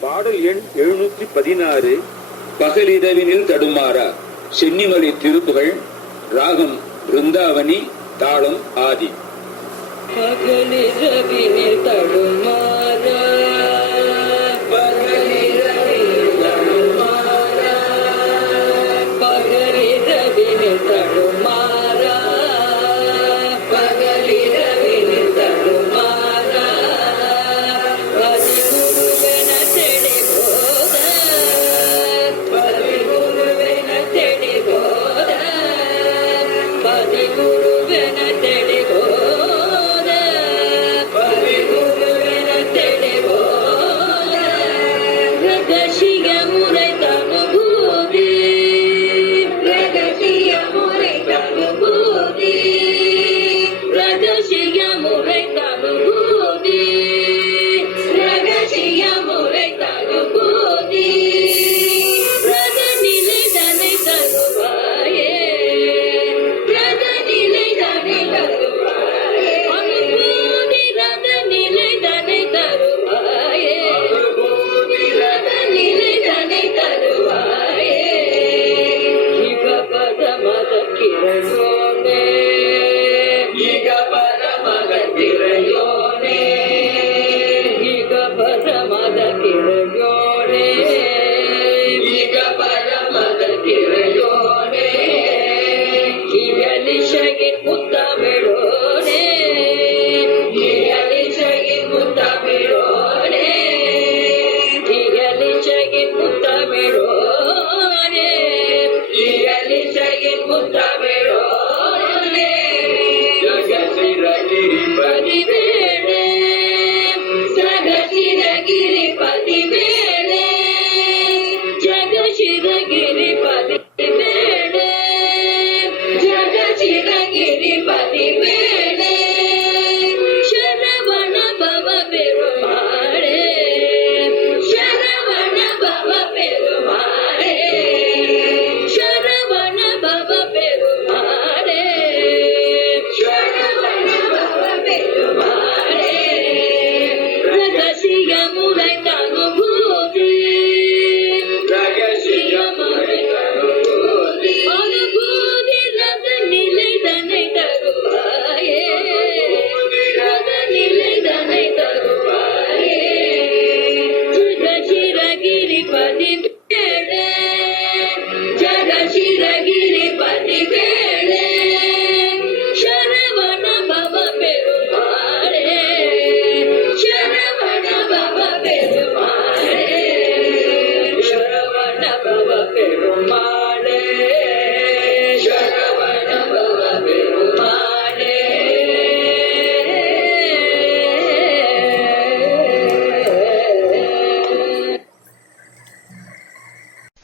பாடல் எண் எழுநூற்றி பதினாறு பகலிரவினில் தடுமாறா. சென்னிமலை திருப்புகள் ராகம் பிருந்தாவணி தாளம் ஆதி. பகலிரவினில் தடுமாற. ಗುರುವೆನ ತೆಡೆಗೋ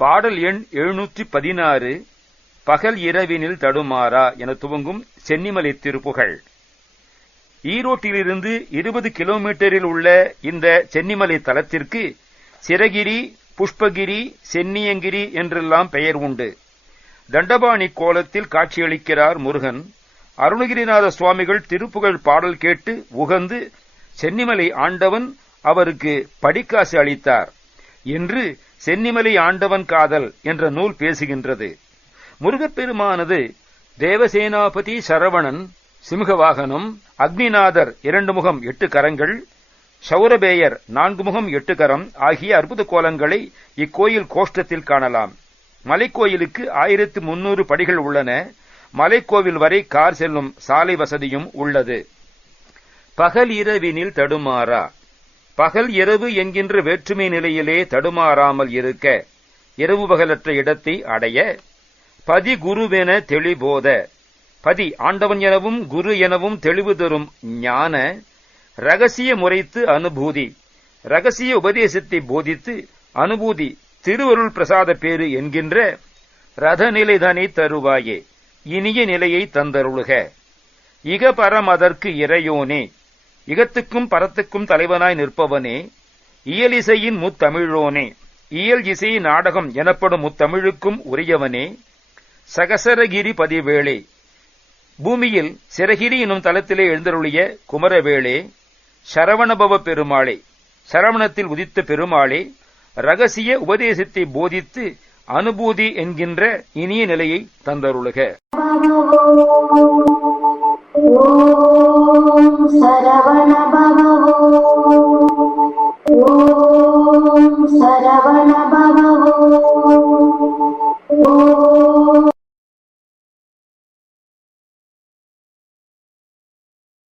பாடல் எண் எழுநூற்றி பதினாறு பகல் இரவினில் தடுமாறா என துவங்கும் சென்னிமலை திருப்புகள் ஈரோட்டிலிருந்து இருபது கிலோமீட்டரில் உள்ள இந்த சென்னிமலை தலத்திற்கு சிறகிரி புஷ்பகிரி சென்னியங்கிரி என்றெல்லாம் பெயர் உண்டு. தண்டபாணி கோலத்தில் காட்சியளிக்கிறார் முருகன். அருணகிரிநாத சுவாமிகள் திருப்புகழ் பாடல் கேட்டு உகந்து சென்னிமலை ஆண்டவன் அவருக்கு படிக்காசு அளித்தார். என்று சென்னிமலை ஆண்டவன் காதல் என்ற நூல் பேசுகின்றது. முருகப்பெருமானது தேவசேனாபதி சரவணன் சிம்ஹவாகனம் அக்னிநாதர் இரண்டு முகம் எட்டு கரங்கள் சௌரபேயர் நான்கு முகம் எட்டு கரம் ஆகிய அற்புத கோலங்களை இக்கோயில் கோஷ்டத்தில் காணலாம். மலைக்கோயிலுக்கு ஆயிரத்து முன்னூறு படிகள் உள்ளன. மலைக்கோவில் வரை கார் செல்லும் சாலை வசதியும் உள்ளது. பகல் இரவினில் தடுமாறா. பகல் இரவு என்கின்ற வேற்றுமை நிலையிலே தடுமாறாமல் இருக்க இரவு பகலற்ற இடத்தை அடைய பதி குருவென தெளிபோத பதி ஆண்டவன் எனவும் குரு எனவும் தெளிவு தரும் ஞான ரகசிய முறைத்து அனுபூதி ரகசிய உபதேசத்தை போதித்து அனுபூதி திருவருள் பிரசாத பேரு என்கின்ற ரதநிலைதனை தருவாயே இனிய நிலையை தந்தருளுக. இக பரம் அதற்கு இறையோனே இகத்துக்கும் பரத்துக்கும் தலைவனாய் நிற்பவனே இயலிசையின் முத்தமிழோனே இயல் இசை நாடகம் எனப்படும் முத்தமிழுக்கும் உரியவனே சகசரகிரி பதிவேளே பூமியில் சிறகிரி எனும் தலத்திலே எழுந்தருளிய குமரவேளே சரவணபவ பெருமாளே சரவணத்தில் உதித்த பெருமாளே ரகசிய உபதேசத்தை போதித்து அனுபூதி என்கின்ற இனிய நிலையை தந்தருளுக. சரவண பவ ஓம் சரவண பவ